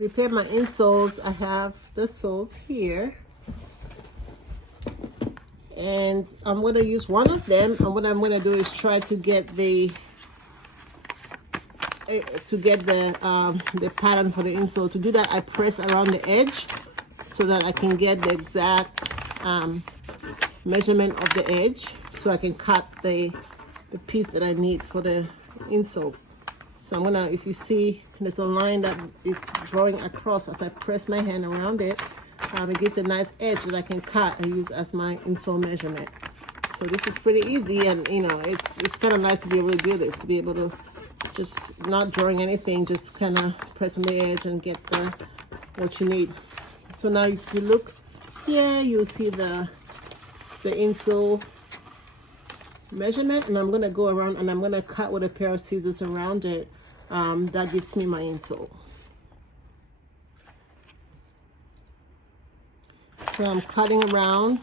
Prepare my insoles. I have the soles here, and I'm going to use one of them, and what I'm going to do is try to get the pattern for the insole. To do that, I press around the edge so that I can get the exact measurement of the edge, so I can cut the piece that I need for the insole. So I'm gonna, if you see, there's a line that it's drawing across. As I press my hand around it, it gives a nice edge that I can cut and use as my insole measurement. So this is pretty easy, and you know, it's kind of nice to be able to do this, to be able to just not drawing anything, just kind of press on the edge and get what you need. So now if you look here, you'll see the insole measurement, and I'm gonna go around and I'm gonna cut with a pair of scissors around it. That gives me my insole. So I'm cutting around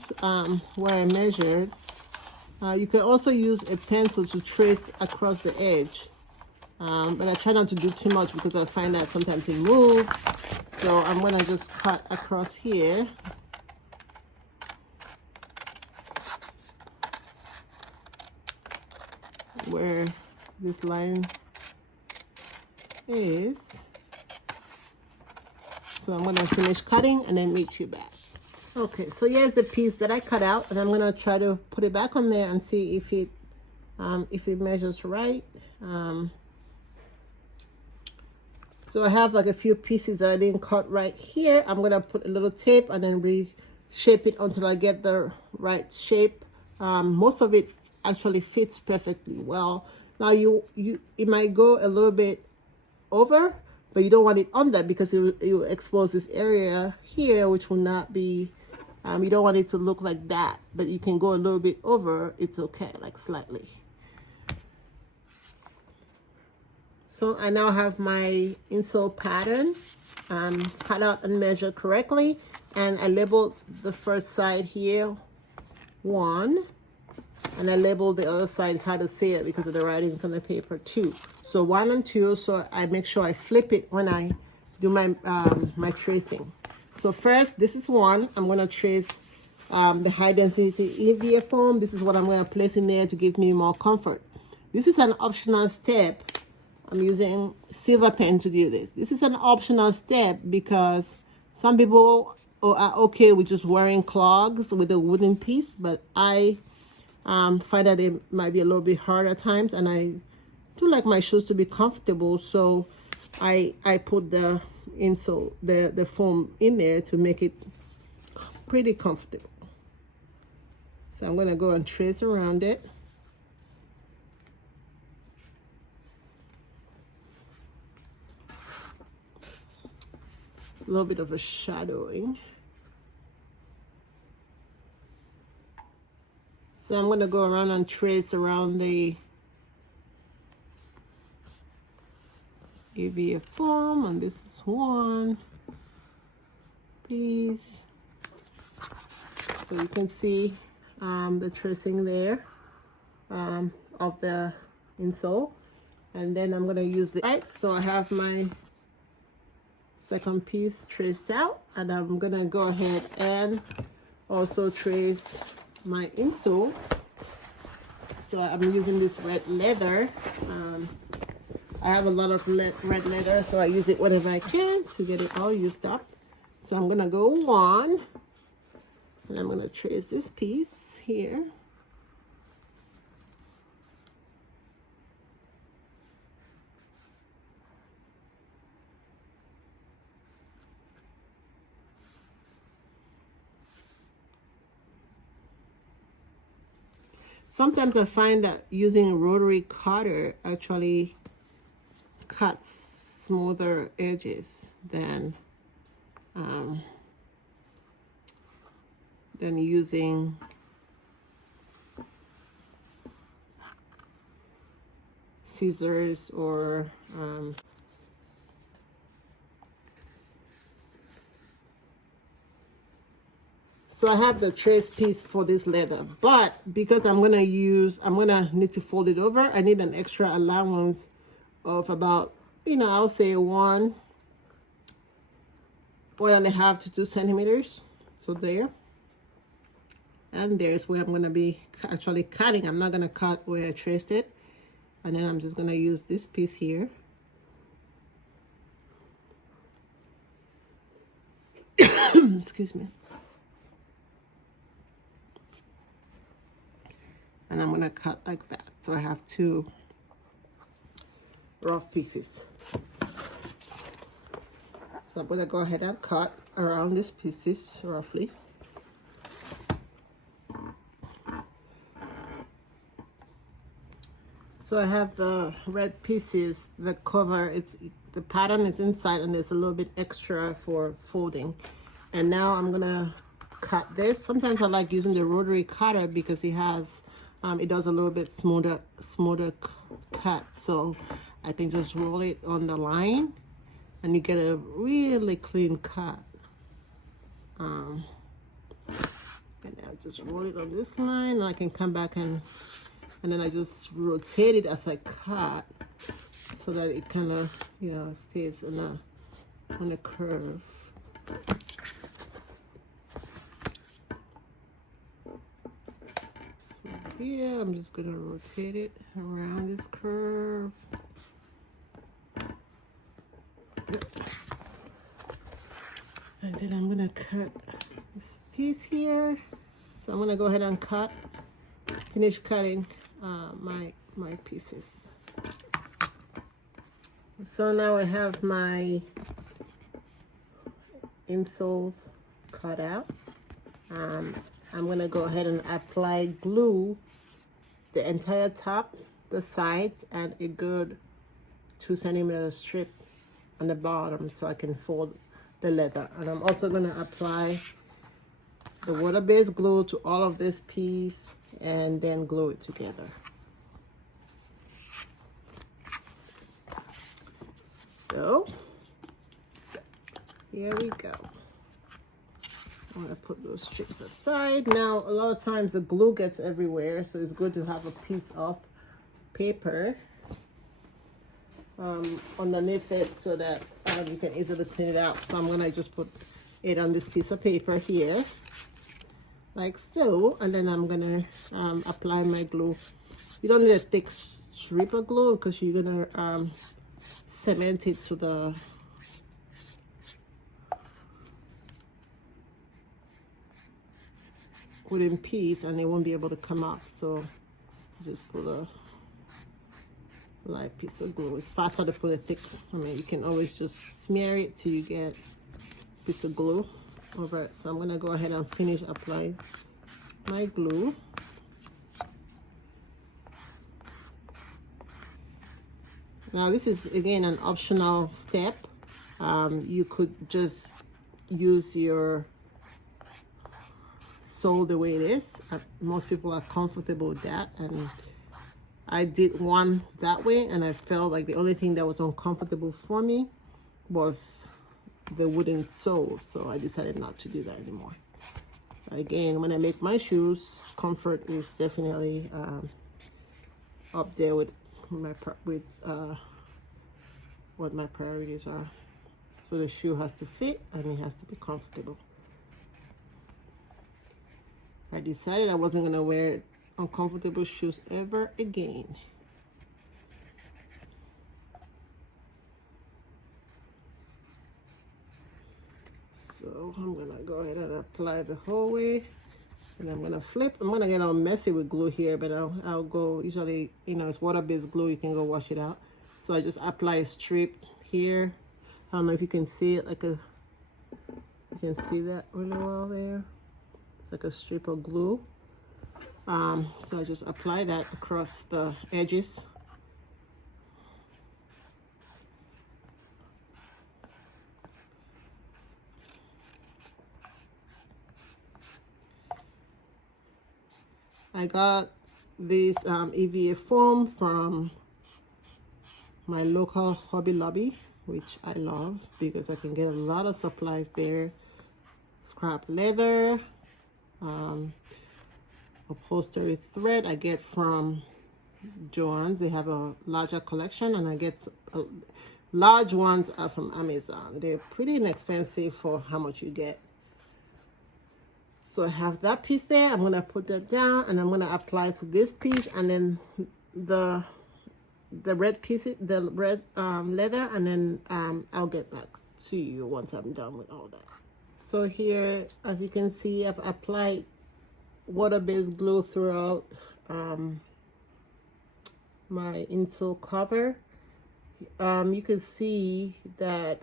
where I measured. You can also use a pencil to trace across the edge, but I try not to do too much because I find that sometimes it moves. So I'm gonna just cut across here. Where this line is. So I'm gonna finish cutting and then meet you back. Okay, so here's the piece that I cut out, and I'm gonna try to put it back on there and see if it measures right. So I have like a few pieces that I didn't cut right here. I'm gonna put a little tape and then reshape it until I get the right shape. Most of it actually fits perfectly well. Now it might go a little bit over, but you don't want it under because it will expose this area here, which will not be, you don't want it to look like that, but you can go a little bit over. It's okay, like slightly. So I now have my insole pattern cut out and measured correctly, and I labeled the first side here 1, and I labeled the other side. It's hard to say it because of the writings on the paper 2. So 1 and 2, so I make sure I flip it when I do my my tracing. So first, this is 1. I'm going to trace the high density EVA foam. This is what I'm going to place in there to give me more comfort. This is an optional step. I'm using silver pen to do this. This is an optional step because some people are okay with just wearing clogs with a wooden piece, but I find that it might be a little bit hard at times, and I do like my shoes to be comfortable, so I put the insole, the foam in there to make it pretty comfortable. So I'm gonna go and trace around it. A little bit of a shadowing. So I'm going to go around and trace around the EVA foam, and this is 1 piece. So you can see the tracing there of the insole. And then I'm going to use the right. So I have my second piece traced out, and I'm going to go ahead and also trace my insole. So I'm using this red leather. I have a lot of red leather, so I use it whenever I can to get it all used up. So I'm gonna go 1, and I'm gonna trace this piece here. Sometimes I find that using a rotary cutter actually cuts smoother edges than using scissors or so I have the trace piece for this leather, but because I'm gonna need to fold it over, I need an extra allowance of about, I'll say 1 1.5 to 2 centimeters. So there. And there's where I'm going to be actually cutting. I'm not going to cut where I traced it. And then I'm just going to use this piece here. Excuse me. And I'm going to cut like that. So I have 2 rough pieces. So I'm going to go ahead and cut around these pieces roughly. So I have the red pieces, the cover, the pattern is inside and there's a little bit extra for folding. And now I'm gonna cut this. Sometimes I like using the rotary cutter because it has, it does a little bit smoother cut. So I can just roll it on the line and you get a really clean cut. And I'll just roll it on this line and I can come back and then I just rotate it as I cut so that it kind of, you know, stays on a curve. So here I'm just gonna rotate it around this curve. And then I'm gonna cut this piece here. So I'm gonna go ahead and finish cutting my pieces. So now I have my insoles cut out. I'm gonna go ahead and apply glue the entire top, the sides, and a good 2 centimeter strip on the bottom so I can fold the leather. And I'm also gonna apply the water-based glue to all of this piece and then glue it together. So here we go. I'm gonna put those strips aside. Now a lot of times the glue gets everywhere, so it's good to have a piece of paper underneath it so that you can easily clean it out. So I'm gonna just put it on this piece of paper here, like so, and then I'm gonna apply my glue. You don't need a thick strip of glue because you're gonna cement it to the wooden piece and it won't be able to come up. So just put a light piece of glue. It's faster to put a thick, I mean, you can always just smear it till you get a piece of glue over it. So I'm gonna go ahead and finish applying my glue. Now this is again an optional step. You could just use your sole the way it is. Most people are comfortable with that, and I did one that way and I felt like the only thing that was uncomfortable for me was the wooden sole, so I decided not to do that anymore. Again, when I make my shoes, comfort is definitely up there with what my priorities are. So the shoe has to fit and it has to be comfortable. I decided I wasn't gonna wear uncomfortable shoes ever again. So I'm gonna go ahead and apply the whole way, and I'm gonna flip. I'm gonna get all messy with glue here, but I'll go, usually, you know, it's water-based glue, you can go wash it out. So I just apply a strip here. I don't know if you can see it, you can see that really well there. It's like a strip of glue. So I just apply that across the edges. I got this EVA foam from my local Hobby Lobby, which I love because I can get a lot of supplies there. Scrap leather, upholstery thread I get from Joann's. They have a larger collection, and I get a large ones are from Amazon. They're pretty inexpensive for how much you get. So I have that piece there. I'm gonna put that down, and I'm gonna apply to this piece, and then the red piece, the red leather, and then I'll get back to you once I'm done with all that. So here, as you can see, I've applied water-based glue throughout my insole cover. You can see that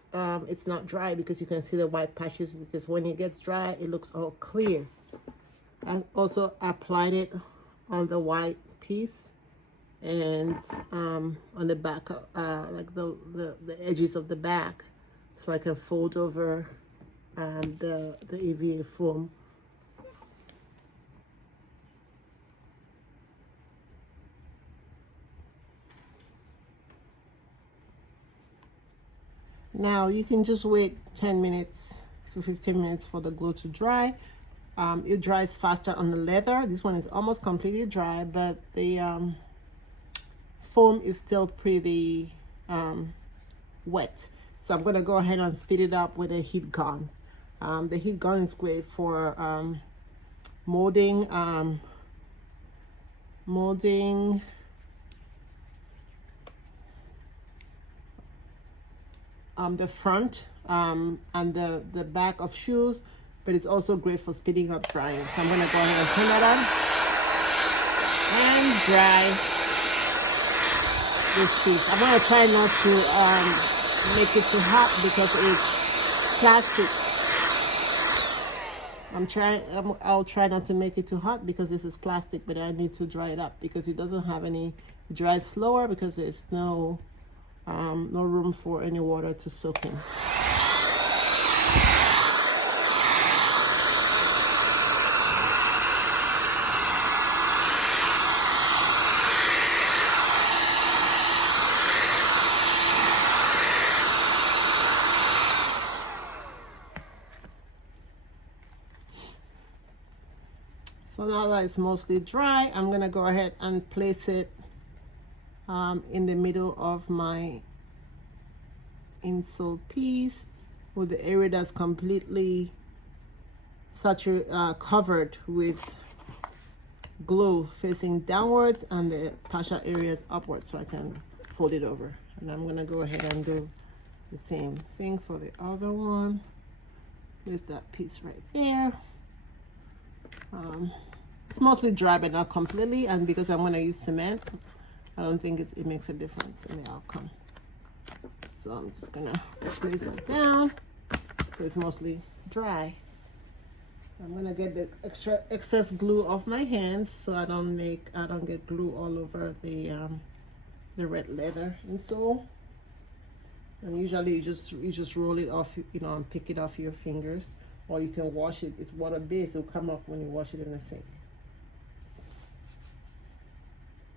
it's not dry because you can see the white patches, because when it gets dry it looks all clear. I also applied it on the white piece and on the back, like the edges of the back, so I can fold over the EVA foam. Now you can just wait 10 minutes to 15 minutes for the glue to dry. It dries faster on the leather. This one is almost completely dry, but the foam is still pretty wet. So I'm gonna go ahead and speed it up with a heat gun. The heat gun is great for molding the front and the back of shoes, but it's also great for speeding up drying. So I'm gonna go ahead and turn that on and dry this piece. I'm gonna try not to make it too hot because it's plastic. I'll try not to make it too hot because this is plastic, but I need to dry it up because it doesn't have any, it dries slower because there's no room for any water to soak in. So now that it's mostly dry, I'm gonna go ahead and place it in the middle of my insole piece with the area that's completely covered with glue facing downwards and the partial areas upwards, so I can fold it over. And I'm gonna go ahead and do the same thing for the other one. There's that piece right there. It's mostly dry but not completely, and because I'm gonna use cement, I don't think it makes a difference in the outcome. So I'm just gonna place it down so it's mostly dry. I'm gonna get the excess glue off my hands so I don't get glue all over the red leather insole. And usually you just roll it off, you know, and pick it off your fingers, or you can wash it. It's water based, it'll come off when you wash it in the sink.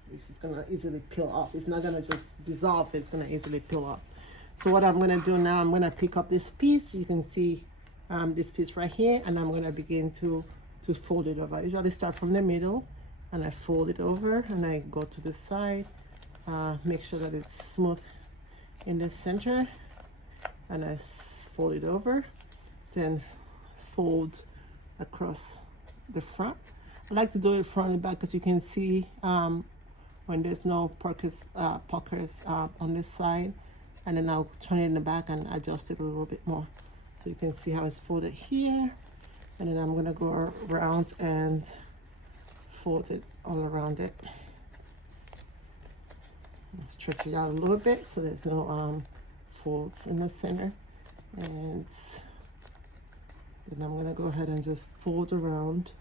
This is gonna easily peel off. It's not gonna just dissolve, it's gonna easily peel off. So what I'm gonna do now, I'm gonna pick up this piece. You can see this piece right here, and I'm gonna begin to fold it over. I usually start from the middle and I fold it over, and I go to the side, make sure that it's smooth in the center, and I fold it over, then fold across the front. I like to do it front and back because you can see when there's no puckers on this side, and then I'll turn it in the back and adjust it a little bit more. So you can see how it's folded here, and then I'm gonna go around and fold it all around it. Stretch it out a little bit so there's no folds in the center, and then I'm gonna go ahead and just fold around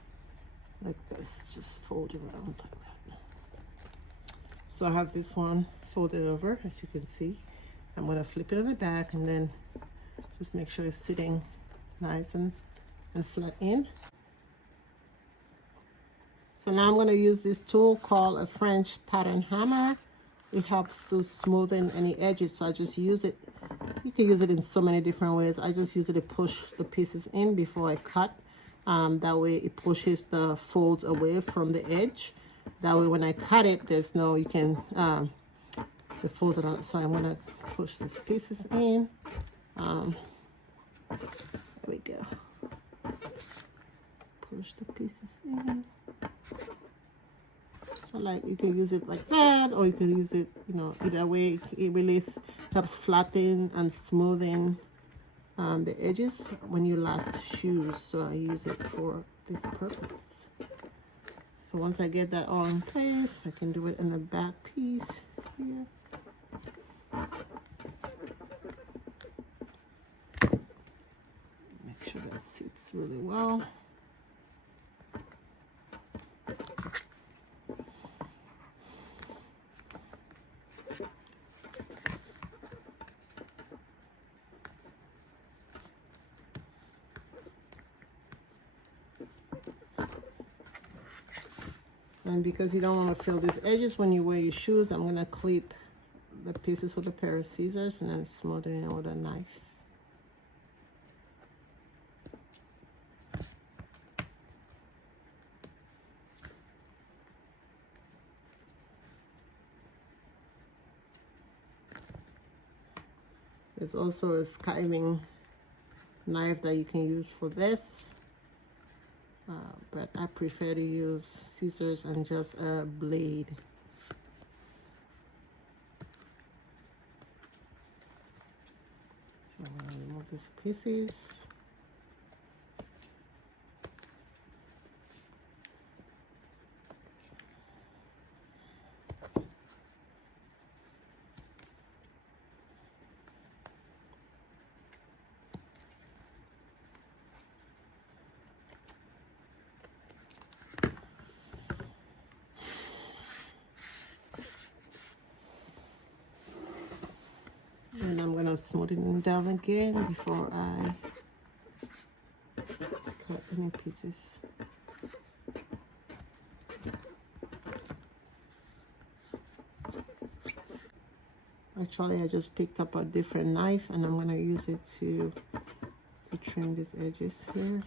like this, just fold around like that. So I have this one folded over, as you can see. I'm gonna flip it on the back and then just make sure it's sitting nice and flat in. So now I'm gonna use this tool called a French pattern hammer. It helps to smoothen any edges, so I just use it. You can use it in so many different ways. I just use it to push the pieces in before I cut. That way it pushes the folds away from the edge. That way when I cut it, there's the folds are not, so I'm gonna push these pieces in. There we go. Push the pieces in. So like you can use it like that, or you can use it, you know, either way. It really helps flatten and smoothing the edges when you last shoes. So I use it for this purpose. So once I get that all in place, I can do it in the back piece here. Make sure that sits really well. And because you don't want to feel these edges when you wear your shoes, I'm going to clip the pieces with a pair of scissors and then smooth it in with a knife. There's also a skiving knife that you can use for this. But I prefer to use scissors and just a blade. So I'm going to remove these pieces. And I'm going to smooth it down again before I cut any pieces. Actually, I just picked up a different knife and I'm going to use it to trim these edges here.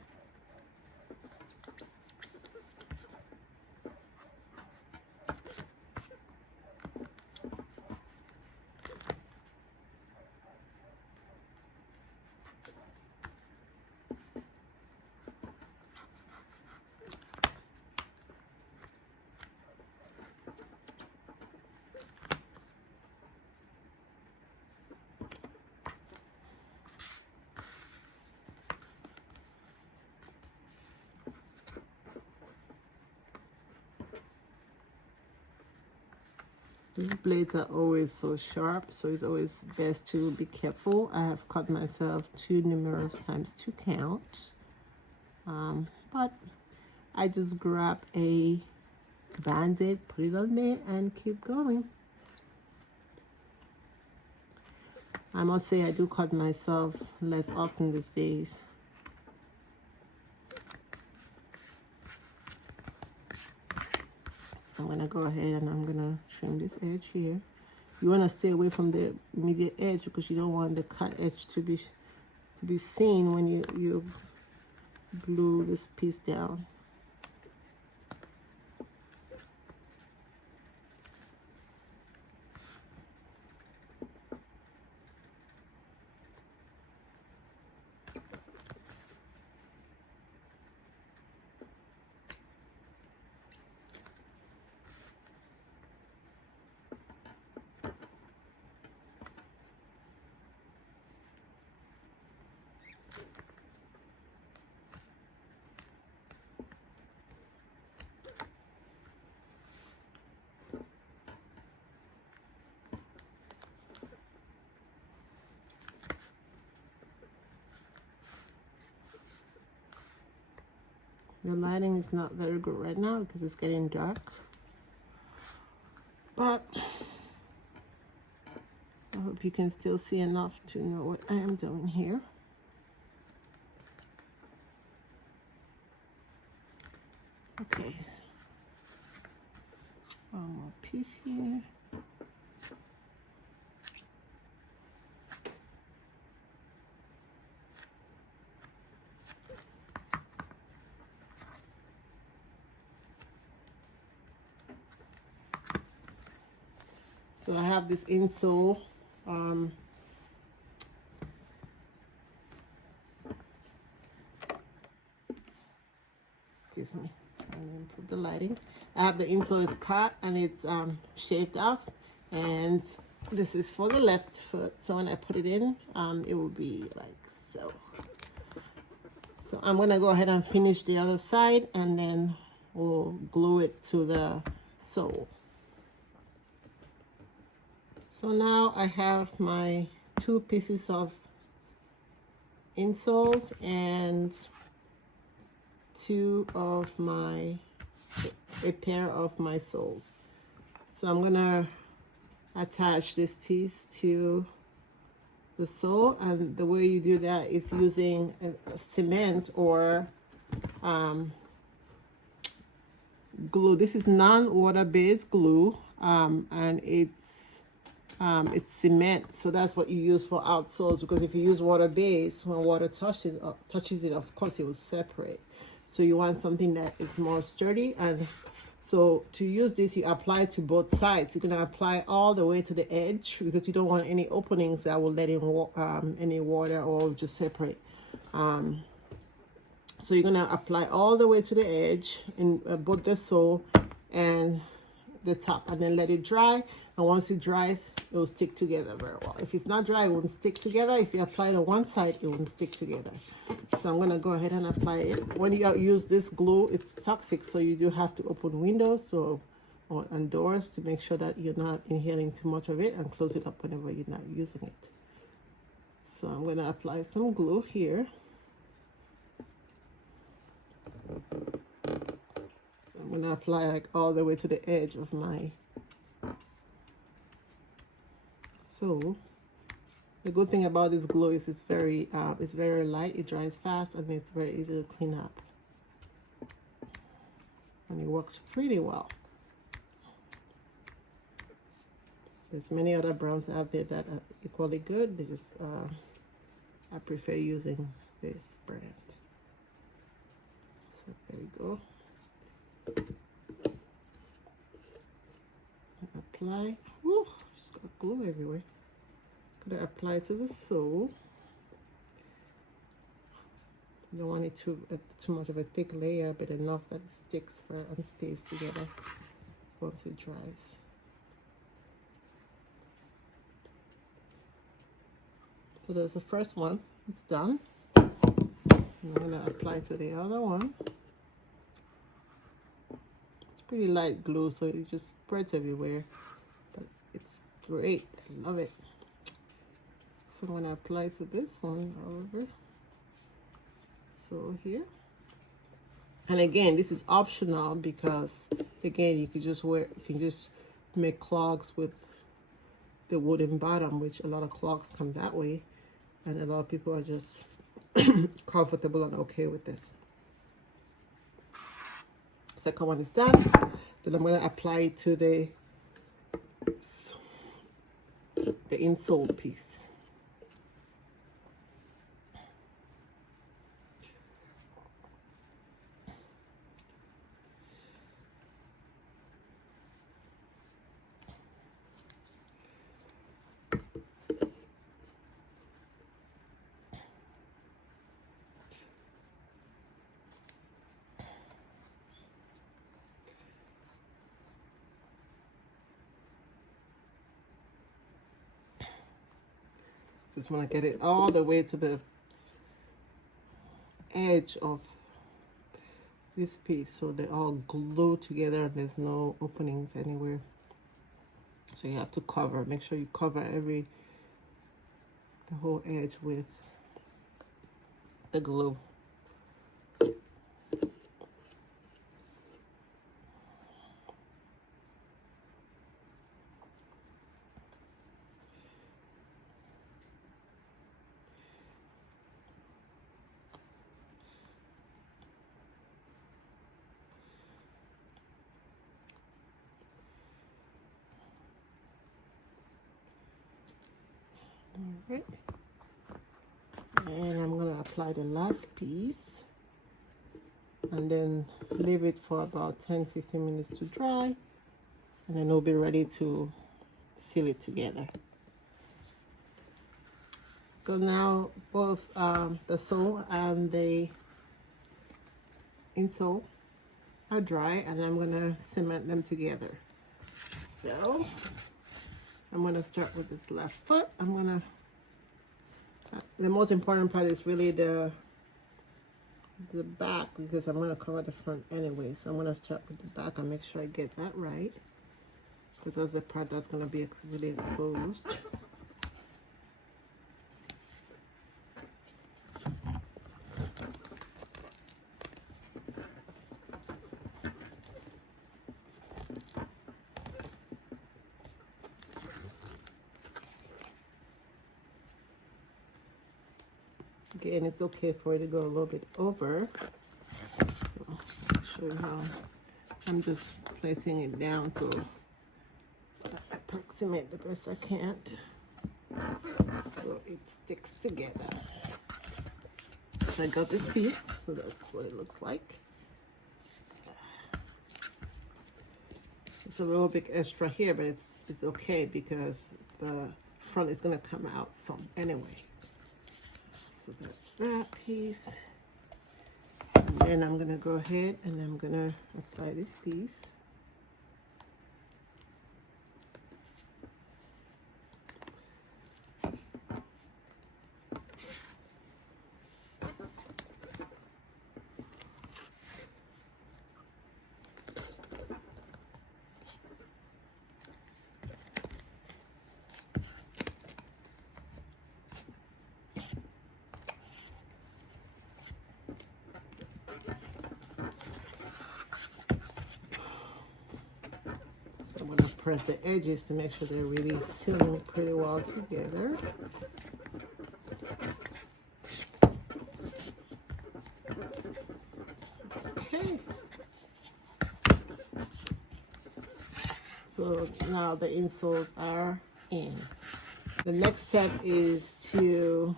These blades are always so sharp, so it's always best to be careful. I have cut myself too numerous times to count. But I just grab a Band-Aid, put it on there, and keep going. I must say I do cut myself less often these days. I'm gonna go ahead and I'm gonna trim this edge here. You wanna stay away from the immediate edge because you don't want the cut edge to be seen when you glue this piece down. The lighting is not very good right now because it's getting dark. But I hope you can still see enough to know what I am doing here. Okay. One more piece here. So I have this insole. Excuse me, and improve the lighting. I have the insole is cut and it's shaved off, and this is for the left foot. So when I put it in, it will be like so. So I'm gonna go ahead and finish the other side, and then we'll glue it to the sole. So now I have my 2 pieces of insoles and a pair of my soles. So I'm gonna attach this piece to the sole, and the way you do that is using a cement or glue. This is non-water based glue, and it's cement, so that's what you use for outsoles, because if you use water based, when water touches it, of course it will separate. So you want something that is more sturdy, and so to use this, you apply to both sides. You're gonna apply all the way to the edge, because you don't want any openings that will let in any water or just separate. So you're gonna apply all the way to the edge in both the sole and the top, and then let it dry. And once it dries, it will stick together very well. If it's not dry, it won't stick together. If you apply it on one side, it won't stick together. So I'm gonna go ahead and apply it. When you use this glue, it's toxic, so you do have to open windows and doors to make sure that you're not inhaling too much of it, and close it up whenever you're not using it. So I'm gonna apply some glue here. I'm gonna apply like all the way to the edge of my sole. The good thing about this glue is it's very light, it dries fast, and it's very easy to clean up, and it works pretty well. There's many other brands out there that are equally good. They just I prefer using this brand. So there we go. Apply. Woo, just got glue everywhere. Gonna apply to the sole. You don't want it too much of a thick layer, but enough that it sticks and stays together once it dries. So there's the first one. It's done. I'm gonna apply to the other one. It's pretty light glue, so it just spreads everywhere, but it's great. I love it. So I'm gonna apply to this one over. So here, and again, this is optional, because again, you can just make clogs with the wooden bottom, which a lot of clogs come that way, and a lot of people are just comfortable and okay with this. Second one is done. Then I'm going to apply it to the insole piece. Just want to get it all the way to the edge of this piece, so they're all glued together and there's no openings anywhere. So you have to cover, make sure you cover the whole edge with the glue. Alright, and I'm going to apply the last piece, and then leave it for about 10-15 minutes to dry, and then it'll be ready to seal it together. So now both the sole and the insole are dry, and I'm gonna cement them together. So I'm gonna start with this left foot. The most important part is really the back, because I'm gonna cover the front anyway. So I'm gonna start with the back and make sure I get that right, because that's the part that's gonna be really exposed. Okay, and it's okay for it to go a little bit over. So I'll show you how I'm just placing it down so I approximate the best I can so it sticks together. So I got this piece, so that's what it looks like. It's a little bit extra here, but it's okay because the front is gonna come out some anyway. So that's that piece. And then I'm gonna go ahead and I'm gonna apply this piece. I'm going to press the edges to make sure they're really sealing pretty well together. Okay. So now the insoles are in. The next step is to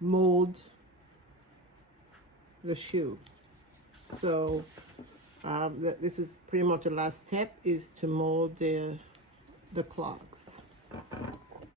mold the shoe. So this is pretty much the last step, is to mold the clogs.